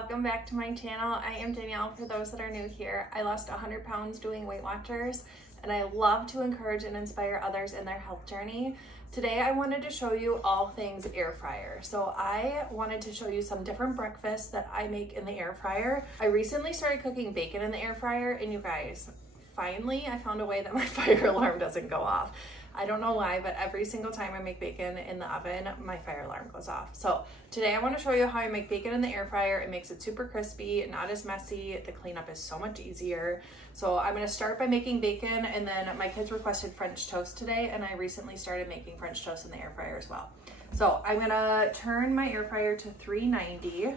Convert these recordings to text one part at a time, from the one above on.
welcome back to my channel. I am Danielle. For those that are new here, I lost 100 pounds doing Weight Watchers, and I love to encourage and inspire others in their health journey. Today I wanted to show you all things air fryer. So I wanted to show you some different breakfasts that I make in the air fryer. I recently started cooking bacon in the air fryer, and you guys, finally I found a way that my fire alarm doesn't go off. I don't know why, but every single time I make bacon in the oven, my fire alarm goes off. So today I want to show you how I make bacon in the air fryer. It makes it super crispy, not as messy. The cleanup is so much easier. So I'm going to start by making bacon, and then my kids requested French toast today, and I recently started making French toast in the air fryer as well. So I'm going to turn my air fryer to 390, and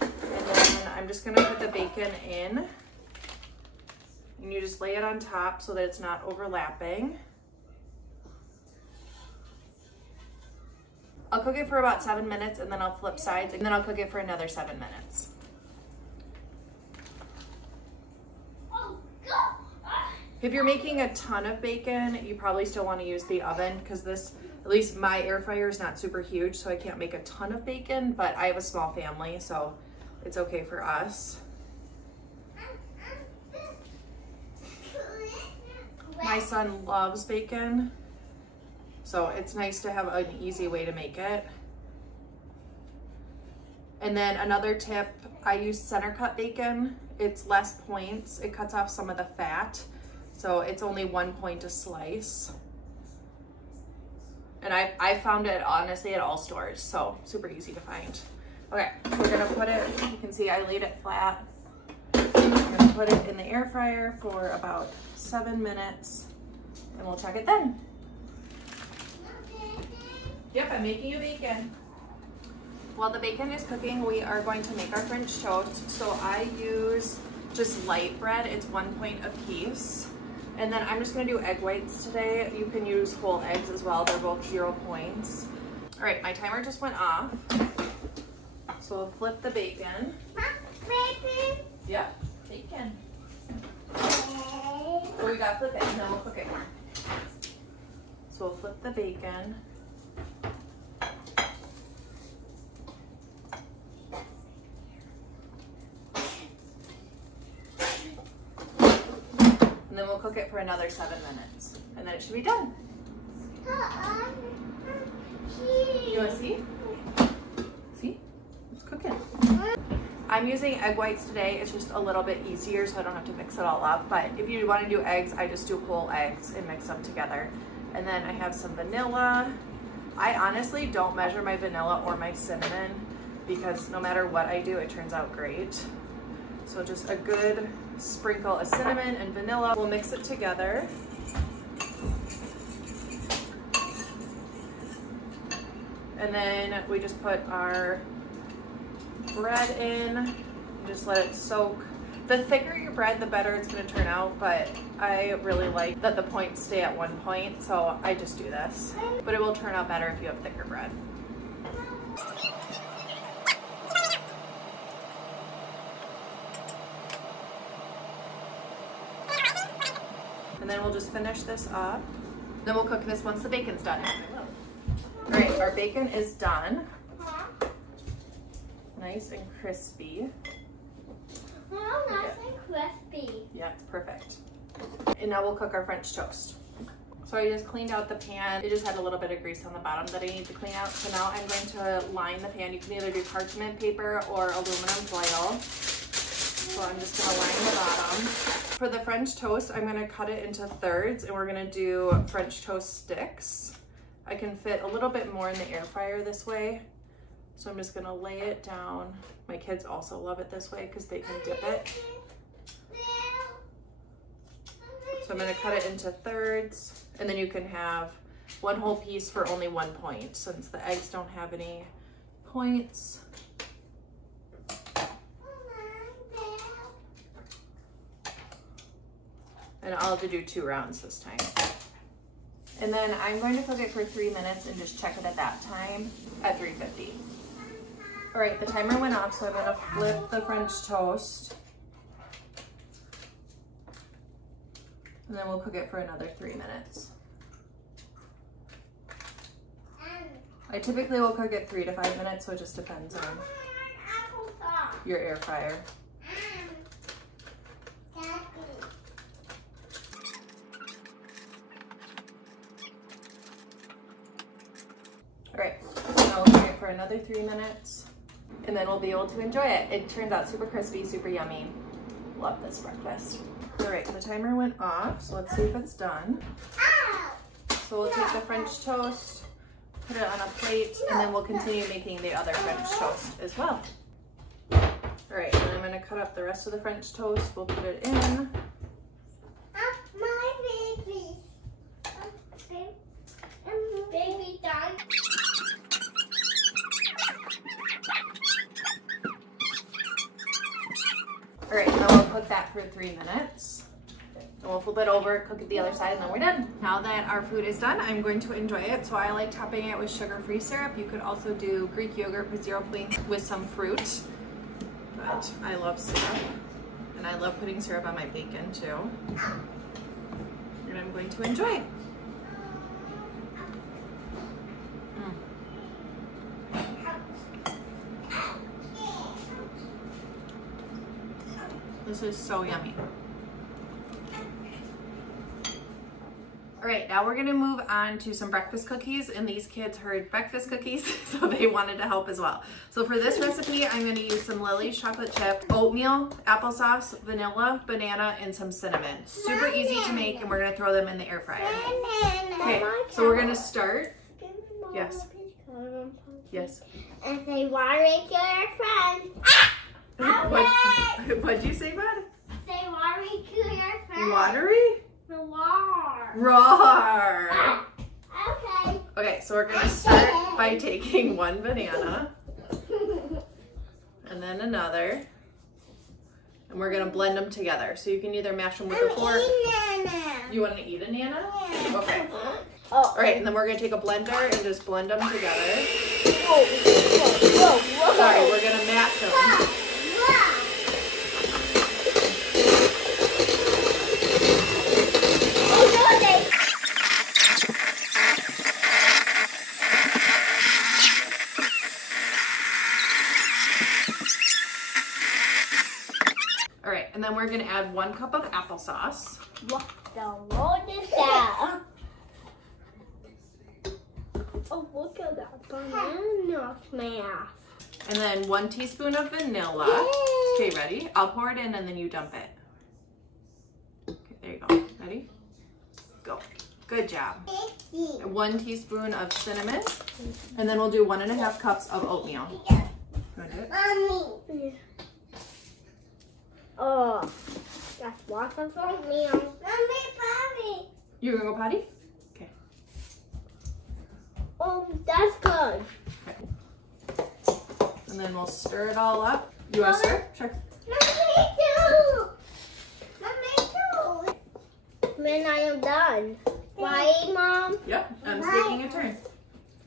then I'm just going to put the bacon in, and you just lay it on top so that it's not overlapping. I'll cook it for about 7 minutes, and then I'll flip sides, and then I'll cook it for another 7 minutes. If you're making a ton of bacon, you probably still want to use the oven, because this, at least my air fryer, is not super huge, so I can't make a ton of bacon, but I have a small family, so it's okay for us. My son loves bacon, so it's nice to have an easy way to make it. And then another tip, I use center cut bacon. It's less points. It cuts off some of the fat. So it's only 1 point a slice. And I found it honestly at all stores, so super easy to find. Okay, we're gonna put it, you can see I laid it flat. I'm gonna put it in the air fryer for about 7 minutes, and we'll check it then. Yep, I'm making you bacon. While the bacon is cooking, we are going to make our French toast. So I use just light bread. It's 1 point a piece. And then I'm just gonna do egg whites today. You can use whole eggs as well. They're both 0 points. All right, my timer just went off. So we'll flip the bacon. Bacon? Yep, bacon. So we gotta flip it, and then we'll cook it more. So we'll flip the bacon. And then we'll cook it for another 7 minutes, and then it should be done. You want to see? See? It's cooking. I'm using egg whites today. It's just a little bit easier, so I don't have to mix it all up. But if you want to do eggs, I just do whole eggs and mix them together. And then I have some vanilla. I honestly don't measure my vanilla or my cinnamon, because no matter what I do, it turns out great. So just a good sprinkle of cinnamon and vanilla. We'll mix it together. And then we just put our bread in and just let it soak. The thicker your bread, the better it's going to turn out, but I really like that the points stay at 1 point, so I just do this. But it will turn out better if you have thicker bread. And then we'll just finish this up. Then we'll cook this once the bacon's done. All right, our bacon is done. Nice and crispy. Oh, nice and crispy. Yeah, perfect. And now we'll cook our French toast. So I just cleaned out the pan. It just had a little bit of grease on the bottom that I need to clean out. So now I'm going to line the pan. You can either do parchment paper or aluminum foil. So I'm just gonna line the bottom. For the French toast, I'm gonna cut it into thirds, and we're gonna do French toast sticks. I can fit a little bit more in the air fryer this way. So I'm just gonna lay it down. My kids also love it this way because they can dip it. So I'm gonna cut it into thirds, and then you can have one whole piece for only 1 point, since the eggs don't have any points. And I'll have to do 2 rounds this time. And then I'm going to cook it for 3 minutes and just check it at that time at 350. All right, the timer went off, so I'm gonna flip the French toast. And then we'll cook it for another 3 minutes. I typically will cook it 3 to 5 minutes, so it just depends on your air fryer. All right, now we'll cook it for another 3 minutes, and then we'll be able to enjoy it. It turns out super crispy, super yummy. Love this breakfast. All right, the timer went off, so let's see if it's done. So we'll take the French toast, put it on a plate, and then we'll continue making the other French toast as well. All right, and I'm gonna cut up the rest of the French toast. We'll put it in. My baby. Baby done. All right, now we'll cook that for 3 minutes. And we'll flip it over, cook it the other side, and then we're done. Now that our food is done, I'm going to enjoy it. So I like topping it with sugar-free syrup. You could also do Greek yogurt with 0 point with some fruit. But I love syrup. And I love putting syrup on my bacon too. And I'm going to enjoy it. This is so yummy. All right, now we're gonna move on to some breakfast cookies, and these kids heard breakfast cookies, so they wanted to help as well. So for this recipe, I'm gonna use some Lily's chocolate chip, oatmeal, applesauce, vanilla, banana, and some cinnamon. Super easy to make, and we're gonna throw them in the air fryer. Okay, so we're gonna start. Yes. Yes. And they want to make your friend. What'd you say, bud? They want to make your friend. Watery? Roar. Roar. Okay. Okay, so we're gonna start by taking 1 banana and then another, and we're gonna blend them together. So you can either mash them with a fork. You want to eat a nana? Okay. All right, and then we're gonna take a blender and just blend them together. Whoa. Sorry, we're gonna mash them. All right, and then we're gonna add 1 cup of applesauce. What the world is that? Oh, look at that banana smash. And then 1 teaspoon of vanilla. Okay, ready? I'll pour it in and then you dump it. Okay, there you go. Ready? Go. Good job. 1 teaspoon of cinnamon. And then we'll do 1.5 cups of oatmeal. You want to do it? Mommy. Oh, that's lots of oatmeal. Mommy. You gonna go potty? Okay. Oh, that's good. Okay. And then we'll stir it all up. You want to stir? Sure. Mommy too. When I am done. Right, Mom? Yep, I'm taking a turn.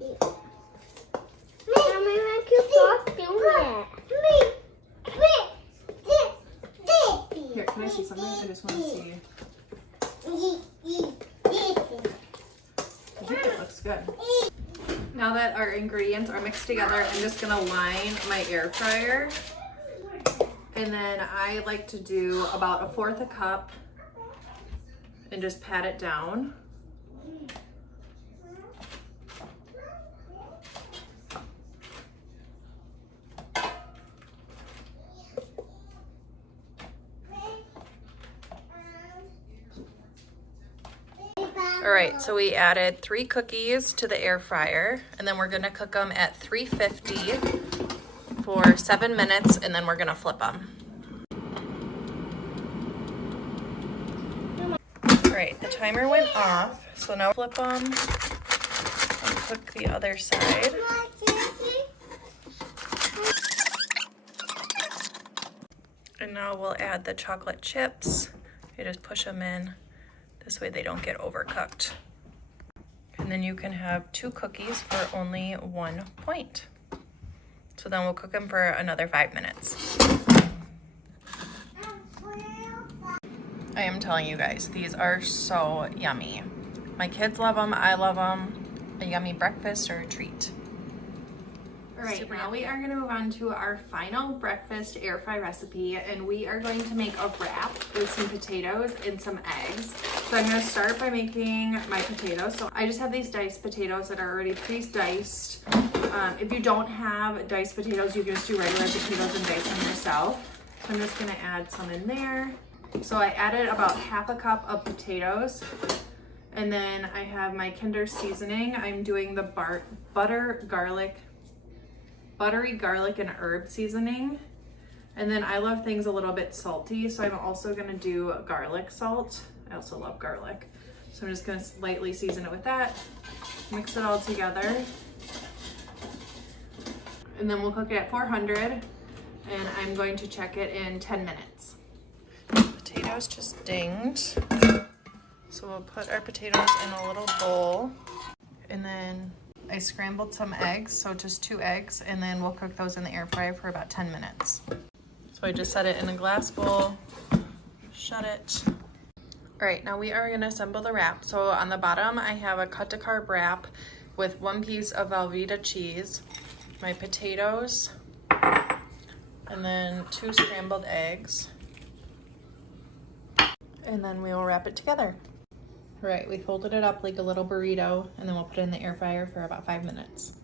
Mommy, I keep doing it. Here, can I see something? I just want to see. I think it looks good. Now that our ingredients are mixed together, I'm just gonna line my air fryer. And then I like to do about 1/4 cup and just pat it down. All right, so we added 3 cookies to the air fryer, and then we're gonna cook them at 350 for 7 minutes, and then we're gonna flip them. All right, the timer went off, so now flip them and cook the other side. And now we'll add the chocolate chips. You just push them in. This way they don't get overcooked. And then you can have 2 cookies for only 1 point. So then we'll cook them for another 5 minutes. I am telling you guys, these are so yummy. My kids love them, I love them. A yummy breakfast or a treat. All right, now we are going to move on to our final breakfast air fry recipe, and we are going to make a wrap with some potatoes and some eggs. So I'm going to start by making my potatoes. So I just have these diced potatoes that are already pre-diced. If you don't have diced potatoes, you can just do regular potatoes and dice them yourself. So I'm just going to add some in there. So I added about half a cup of potatoes. And then I have my Kinder seasoning. I'm doing the buttery garlic and herb seasoning. And then I love things a little bit salty, so I'm also gonna do garlic salt. I also love garlic. So I'm just gonna lightly season it with that, mix it all together. And then we'll cook it at 400, and I'm going to check it in 10 minutes. Potatoes just dinged. So we'll put our potatoes in a little bowl, and then I scrambled some eggs, so just 2 eggs, and then we'll cook those in the air fryer for about 10 minutes. So I just set it in a glass bowl, shut it. All right, now we are gonna assemble the wrap. So on the bottom, I have a cut to carb wrap with 1 piece of Velveeta cheese, my potatoes, and then 2 scrambled eggs. And then we will wrap it together. All right, we folded it up like a little burrito, and then we'll put it in the air fryer for about 5 minutes.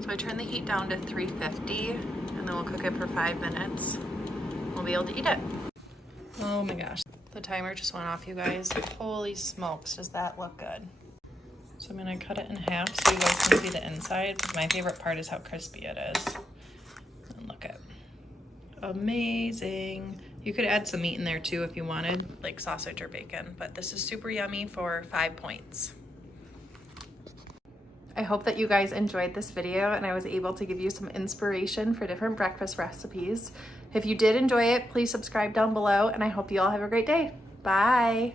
So I turn the heat down to 350, and then we'll cook it for 5 minutes. We'll be able to eat it. Oh my gosh, the timer just went off, you guys. Holy smokes, does that look good? So I'm gonna cut it in half so you guys can see the inside. My favorite part is how crispy it is. And look at, amazing. You could add some meat in there too if you wanted, like sausage or bacon, but this is super yummy for 5 points. I hope that you guys enjoyed this video and I was able to give you some inspiration for different breakfast recipes. If you did enjoy it, please subscribe down below, and I hope you all have a great day. Bye.